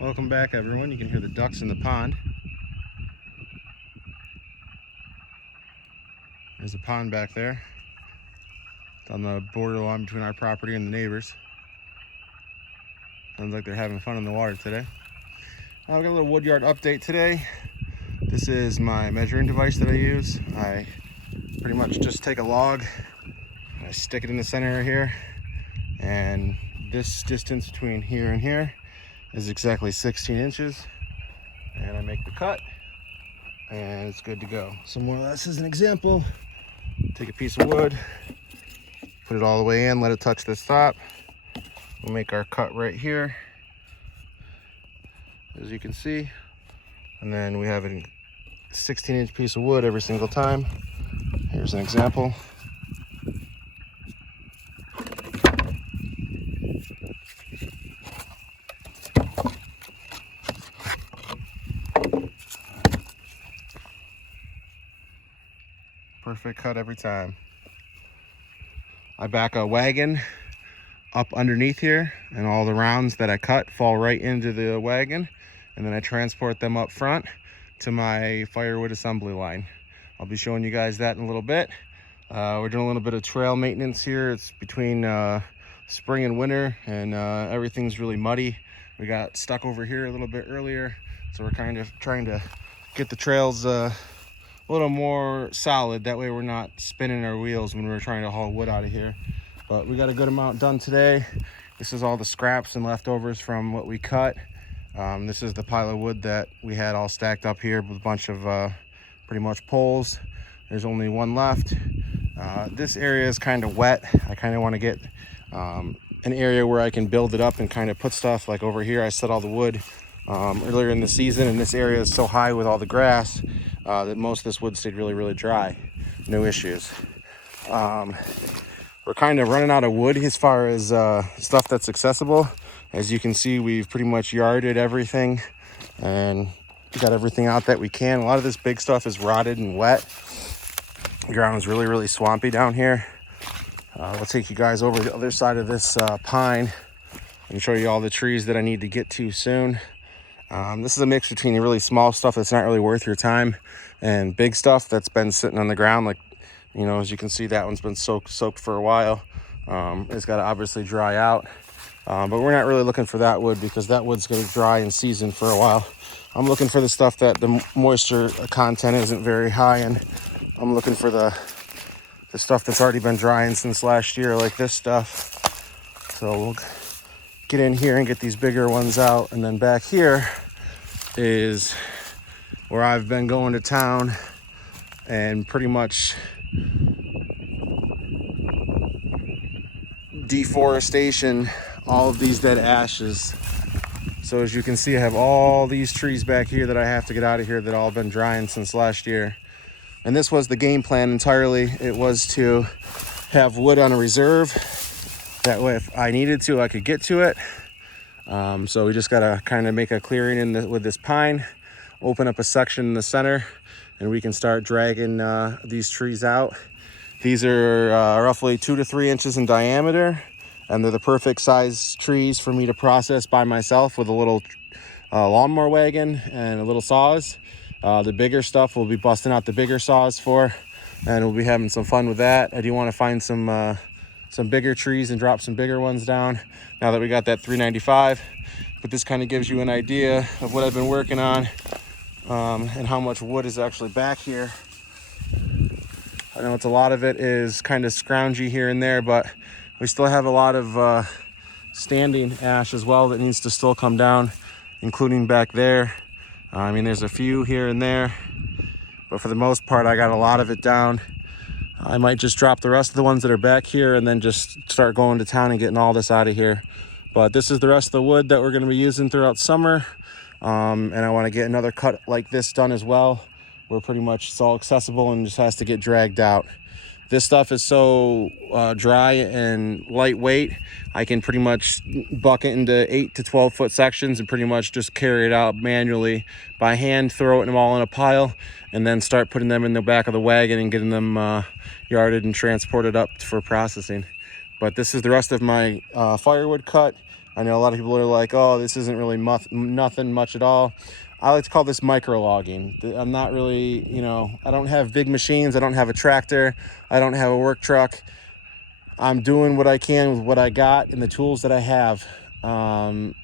Welcome back, everyone. You can hear the ducks in the pond. There's a pond back there. It's on the borderline between our property and the neighbors. Sounds like they're having fun in the water today. I've got a little woodyard update today. This is my measuring device that I use. I pretty much just take a log, I stick it in the center here, and this distance between here and here is exactly 16 inches. And I make the cut, and it's good to go. So more or less as an example, take a piece of wood, put it all the way in, let it touch this top. We'll make our cut right here, as you can see. And then we have a 16-inch piece of wood every single time. Here's an example. Perfect cut every time. I back a wagon up underneath here, and all the rounds that I cut fall right into the wagon, and then I transport them up front to my firewood assembly line. I'll be showing you guys that in a little bit. We're doing a little bit of trail maintenance here. It's between spring and winter, and everything's really muddy. We got stuck over here a little bit earlier, so we're kind of trying to get the trails a little more solid. That way we're not spinning our wheels when we're trying to haul wood out of here. But we got a good amount done today. This is all the scraps and leftovers from what we cut. This is the pile of wood that we had all stacked up here with a bunch of pretty much poles. There's only one left. This area is kind of wet. I kind of want to get an area where I can build it up and kind of put stuff. Like over here, I set all the wood earlier in the season, and this area is so high with all the grass that most of this wood stayed really dry. No issues. We're kind of running out of wood as far as stuff that's accessible. As you can see, we've pretty much yarded everything and got everything out that we can. A lot of this big stuff is rotted and wet. The ground is really swampy down here. I'll take you guys over the other side of this pine and show you all the trees that I need to get to soon. This is a mix between really small stuff that's not really worth your time and big stuff that's been sitting on the ground. Like, you know, as you can see, that one's been soaked for a while. It's got to obviously dry out, but we're not really looking for that wood because that wood's going to dry in season for a while. I'm looking for the stuff that the moisture content isn't very high in. I'm looking for the stuff that's already been drying since last year, like this stuff. So we'll get in here and get these bigger ones out, and then back here is where I've been going to town and pretty much deforestation all of these dead ashes. So as you can see, I have all these trees back here that I have to get out of here that all been drying since last year. And this was the game plan entirely. It was to have wood on a reserve. That way, if I needed to, I could get to it. So we just gotta kind of make a clearing with this pine, open up a section in the center, and we can start dragging these trees out. These are roughly 2 to 3 inches in diameter, and they're the perfect size trees for me to process by myself with a little lawnmower wagon and a little saws. The bigger stuff we'll be busting out the bigger saws for, and we'll be having some fun with that. I do want to find some bigger trees and drop some bigger ones down now that we got that 395. But this kind of gives you an idea of what I've been working on and how much wood is actually back here. I know it's a lot of it is kind of scroungy here and there, but we still have a lot of standing ash as well that needs to still come down, including back there. I mean, there's a few here and there, but for the most part, I got a lot of it down. I might just drop the rest of the ones that are back here and then just start going to town and getting all this out of here. But this is the rest of the wood that we're going to be using throughout summer. And I want to get another cut like this done as well, where pretty much it's all accessible and just has to get dragged out. This stuff is so dry and lightweight, I can pretty much bucket into 8 to 12 foot sections and pretty much just carry it out manually by hand, throw them all in a pile, and then start putting them in the back of the wagon and getting them yarded and transported up for processing. But this is the rest of my firewood cut. I know a lot of people are like, oh, this isn't really nothing much at all. I like to call this micro logging. I'm not really, you know, I don't have big machines. I don't have a tractor. I don't have a work truck. I'm doing what I can with what I got and the tools that I have, and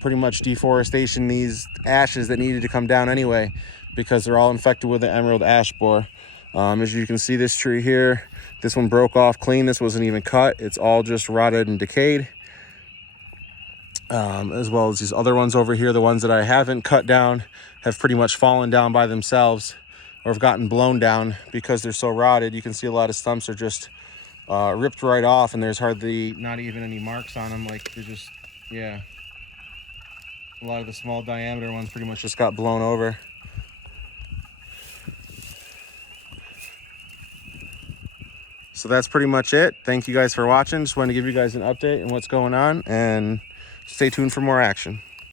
pretty much deforestation these ashes that needed to come down anyway, because they're all infected with the emerald ash borer. As you can see, this tree here, this one broke off clean. This wasn't even cut. It's all just rotted and decayed. As well as these other ones over here, the ones that I haven't cut down have pretty much fallen down by themselves or have gotten blown down because they're so rotted. You can see a lot of stumps are just ripped right off, and there's hardly not even any marks on them. Like they're just, yeah, a lot of the small diameter ones pretty much just got blown over. So that's pretty much it. Thank you guys for watching. Just wanted to give you guys an update on what's going on, and stay tuned for more action.